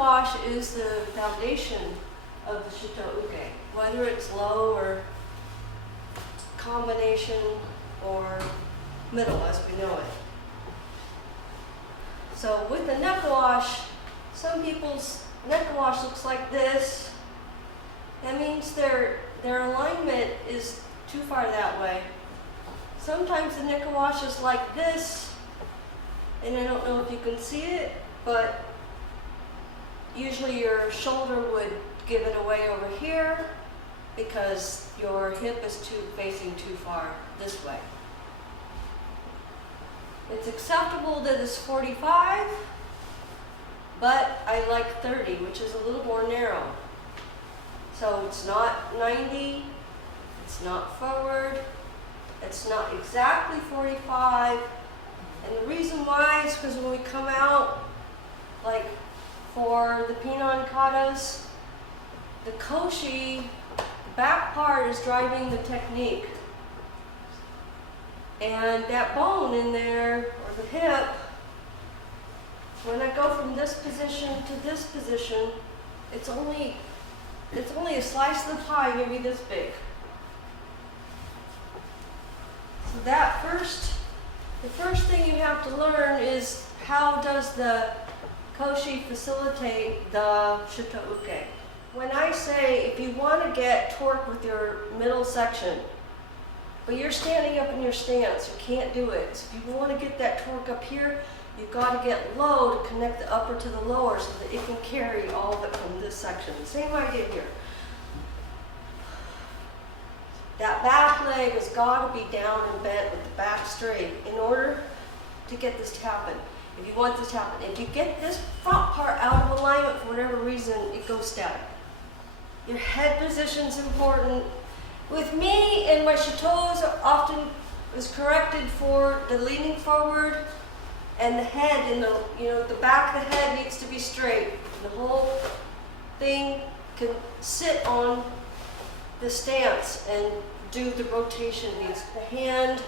wash is the foundation of the Shuto Uke, whether it's low or combination or middle as we know it. So with the neck wash, some people's neck wash looks like this. That means their alignment is too far that way. Sometimes the neck wash is like this, and I don't know if you can see it, but usually your shoulder would give it away over here because your hip is facing too far this way. It's acceptable that it's 45, but I like 30, which is a little more narrow. So it's not 90, it's not forward, it's not exactly 45. And the reason why is because when we come out, like for the Pinon katas, the Koshi, the back part is driving the technique. And that bone in there, or the hip, when I go from this position to this position, it's only a slice of the pie, maybe this big. So the first thing you have to learn is how does the Koshi facilitate the Shuto Uke. When I say if you want to get torque with your middle section, but you're standing up in your stance, you can't do it. So if you want to get that torque up here, you've got to get low to connect the upper to the lower so that it can carry all of it from this section. Same idea here. That back leg has got to be down and bent with the back straight in order to get this to happen. If you want this to happen, if you get this front part out of alignment for whatever reason, it goes static. Your head position is important. With me and my Shutos often is corrected for the leaning forward and the head and the back of the head needs to be straight. The whole thing can sit on the stance and do the rotation needs. The hand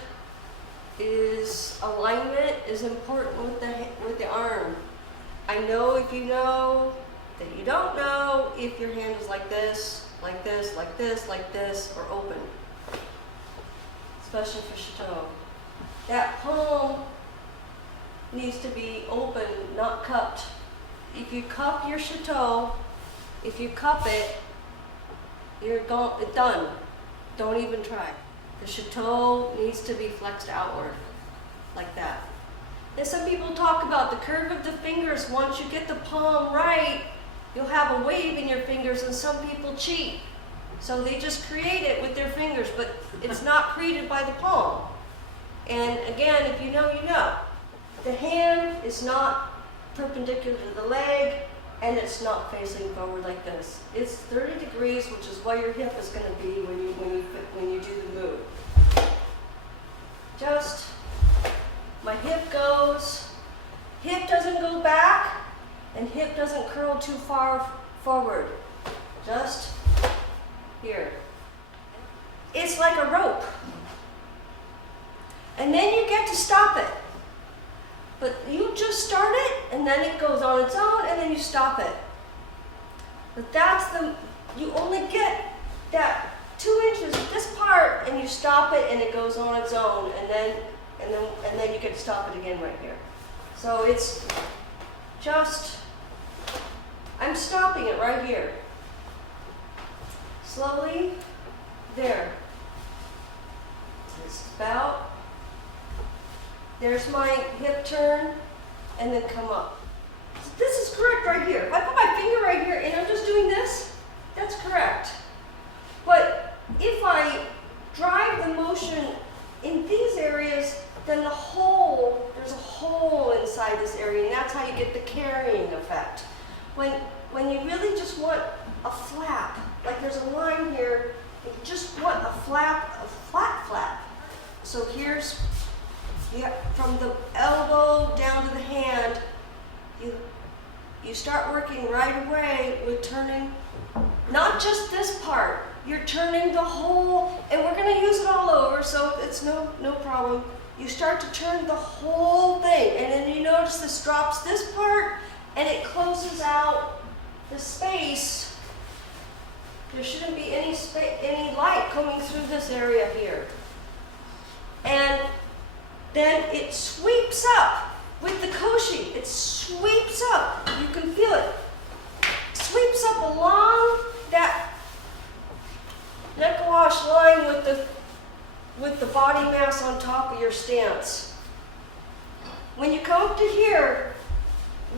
alignment is important with the arm. I know if you know that you don't know if your hand is like this, like this, like this, like this, or open. Especially for Shuto. That palm needs to be open, not cupped. If you cup your Shuto, if you cup it, you're done. Don't even try. The Shuto needs to be flexed outward, like that. And some people talk about the curve of the fingers. Once you get the palm right, you'll have a wave in your fingers, and some people cheat. So they just create it with their fingers, but it's not created by the palm. And again, if you know, you know. The hand is not perpendicular to the leg, and it's not facing forward like this. It's 30 degrees, which is where your hip is going to be when you do the move. Just, my hip doesn't go back, and hip doesn't curl too far forward. Just here. It's like a rope. And then you get to stop it. But you just start it, and then it goes on its own, and then you stop it. But you only get that 2 inches of this part, and you stop it, and it goes on its own, and then you get to stop it again right here. So it's just, I'm stopping it right here. Slowly, there. Just about. There's my hip turn, and then come up. So this is correct right here. If I put my finger right here, and I'm just doing this, that's correct. But if I drive the motion in these areas, then there's a hole inside this area, and that's how you get the carrying effect. When you really just want a flap, like there's a line here, you just want a flat flap. So here's, from the elbow down to the hand, you start working right away with turning, not just this part, you're turning the whole, and we're going to use it all over, so it's no problem. You start to turn the whole thing, and then you notice this drops this part, and it closes out the space, there shouldn't be any light coming through this area here. And then it sweeps up with the Koshi. It sweeps up. You can feel it. Sweeps up along that neck wash line with the body mass on top of your stance. When you come up to here,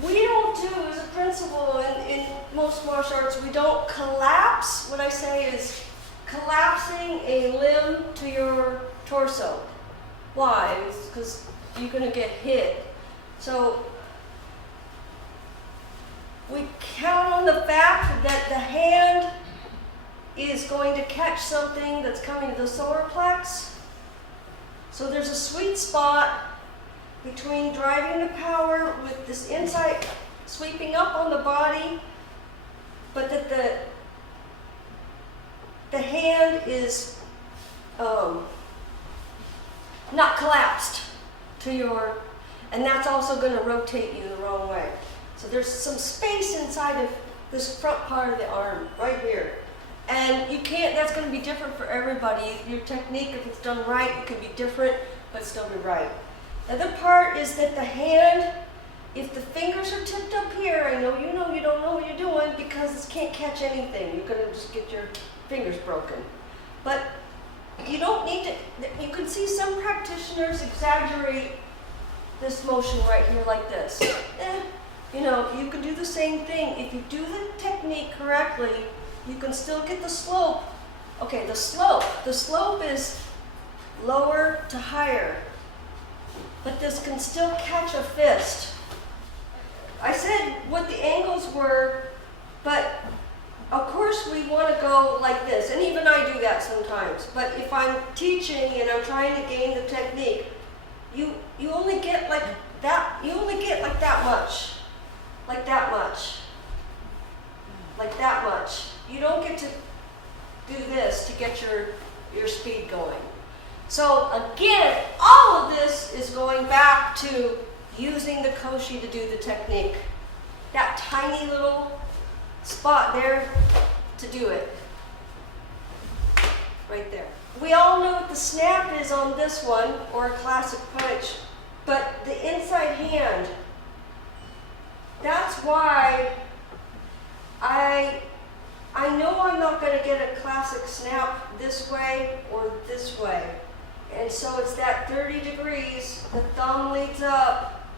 we don't do, as a principle in most martial arts, we don't collapse. What I say is collapsing a limb to your torso. Why? Because you're going to get hit. So we count on the fact that the hand is going to catch something that's coming to the solar plex. So there's a sweet spot between driving the power with this inside sweeping up on the body, but that the hand is not collapsed to your, and that's also going to rotate you the wrong way. So there's some space inside of this front part of the arm, right here. And you can't, that's going to be different for everybody. Your technique, if it's done right, it can be different, but still be right. The other part is that the hand, if the fingers are tipped up here, I know you don't know what you're doing because it can't catch anything. You're going to just get your fingers broken. But you don't need to, you can see some practitioners exaggerate this motion right here like this. You know, you can do the same thing. If you do the technique correctly, you can still get the slope. Okay, the slope is lower to higher, but this can still catch a fist. I said what the angles were, but of course we want to go like this, and even I do that sometimes. But if I'm teaching and I'm trying to gain the technique, you only get like that. You only get like that much, like that much, like that much. You don't get to do this to get your speed going. So again, all of this is going back to using the Koshi to do the technique. That tiny little spot there to do it. Right there. We all know what the snap is on this one, or a classic punch, but the inside hand, that's why I know I'm not going to get a classic snap this way or this way. And so it's that 30 degrees, the thumb leads up,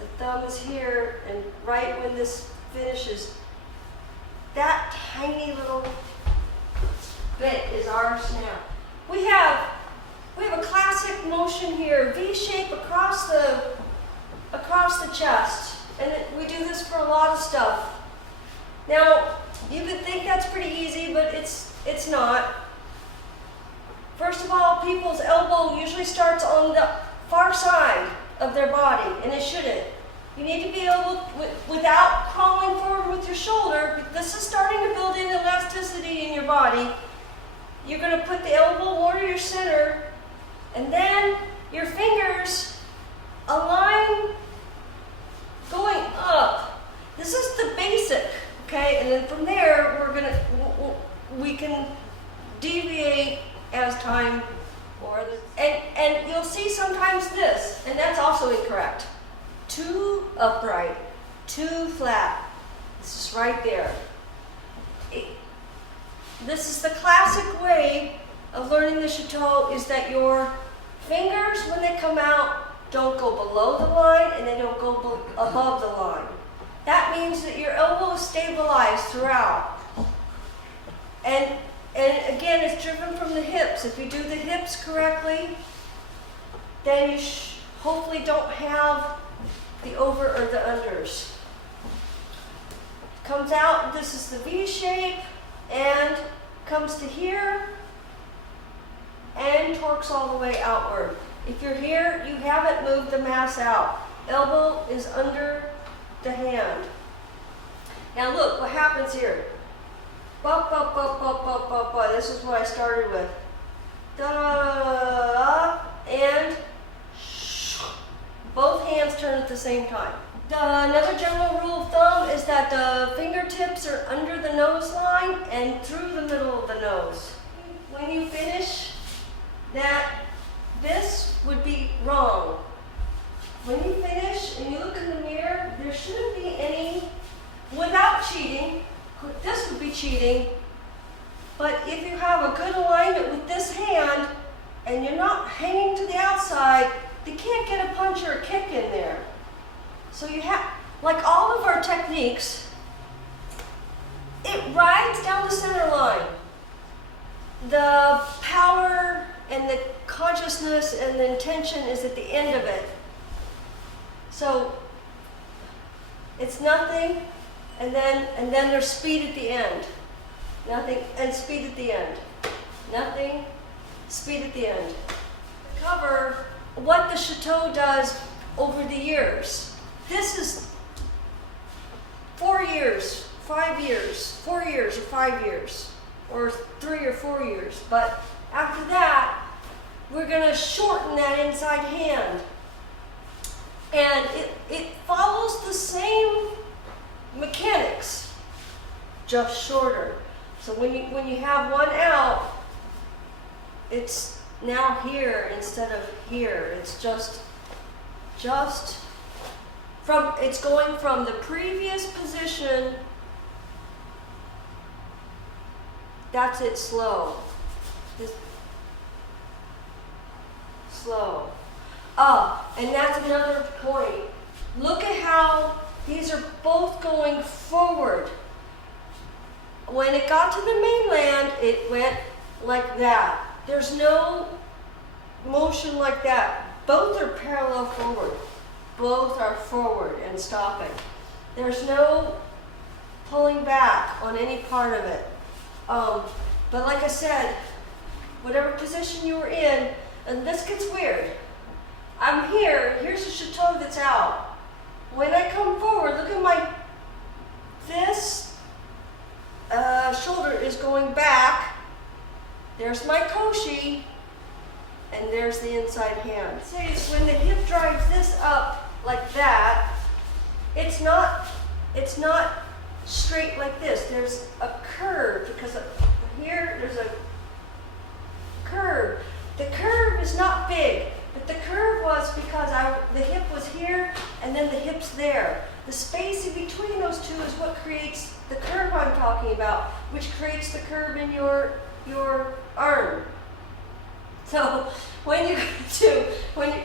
the thumb is here, and right when this finishes, that tiny little bit is our snap. We have a classic motion here, V shape across the chest, and we do this for a lot of stuff. Now, you could think that's pretty easy, but it's not. First of all, people's elbow usually starts on the far side of their body, and it shouldn't. You need to be able, without crawling forward with your shoulder, this is starting to build in elasticity in your body. You're going to put the elbow more to your center, and then your fingers align going up. This is the basic, okay? And then from there, we can deviate as time or other. And you'll see sometimes this, and that's also incorrect. Too upright, too flat. This is right there. This is the classic way of learning the Shuto, is that your fingers, when they come out, don't go below the line and they don't go above the line. That means that your elbow is stabilized throughout. And again, it's driven from the hips. If you do the hips correctly, then you hopefully don't have the over or the unders. Comes out, this is the V shape, and comes to here, and torques all the way outward. If you're here, you haven't moved the mass out. Elbow is under the hand. Now look what happens here. Bop, bop, bop, bop, bop, bop, bop. This is what I started with. Da, and both hands turn at the same time. Another general rule of thumb is that the fingertips are under the nose line and through the middle of the nose. When you finish that, this would be wrong. When you finish and you look in the mirror, there shouldn't be any, without cheating, this would be cheating, but if you have a good alignment with this hand and you're not hanging to the outside, you can't get a punch or a kick in there. So you have, like all of our techniques, it rides down the center line. The power and the consciousness and the intention is at the end of it. So it's nothing, and then there's speed at the end. Nothing and speed at the end. Nothing, speed at the end. Cover what the Shuto does over the years. This is 4 years, 5 years, 4 years or 5 years, or 3 or 4 years. But after that, we're going to shorten that inside hand. And it follows the same mechanics, just shorter. So when you have one out, it's now here instead of here. It's just from, it's going from the previous position. That's it, slow. Just slow. And that's another point. Look at how these are both going forward. When it got to the mainland, it went like that. There's no motion like that. Both are parallel forward. Both are forward and stopping. There's no pulling back on any part of it. But like I said, whatever position you were in, and this gets weird. I'm here, here's a Shuto that's out. When I come forward, look at this shoulder is going back. There's my Koshi, and there's the inside hand. See, it's when the hip drives this up like that, it's not straight like this. There's a curve, because here there's a curve. The curve is not big, but the curve was because the hip was here and then the hip's there. The space in between those two is what creates the curve I'm talking about, which creates the curve in your arm. So when you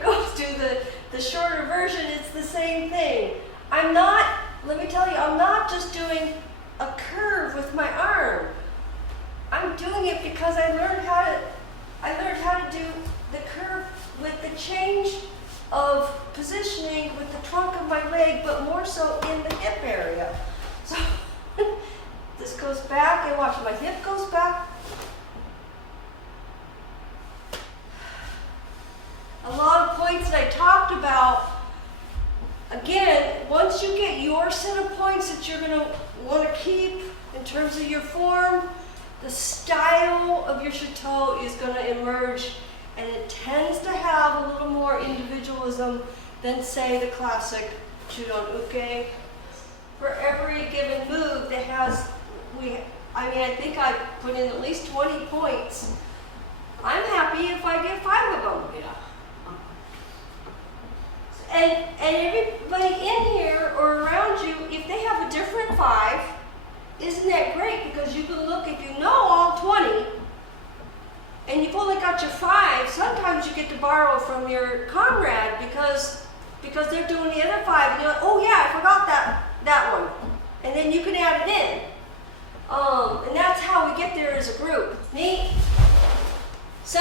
go to the shorter version, it's the same thing. Let me tell you, I'm not just doing a curve with my arm. I'm doing it because I learned how to do the curve with the change of positioning with the trunk of my leg, but more so in the hip area. So this goes back, and watch, my hip goes back. A lot of points that I talked about, again, once you get your set of points that you're going to want to keep in terms of your form, the style of your Shuto is going to emerge, and it tends to have a little more individualism than, say, the classic Shuto Uke. For every given move that has, I think I put in at least 20 points. I'm happy if I get 5 of them. Yeah. And everybody in here or around you, if they have a different 5, isn't that great? Because you can look, if you know all 20, and you've only got your 5, sometimes you get to borrow from your comrade because they're doing the other 5, and you're like, oh yeah, I forgot that one. And then you can add it in. And that's how we get there as a group. Neat? So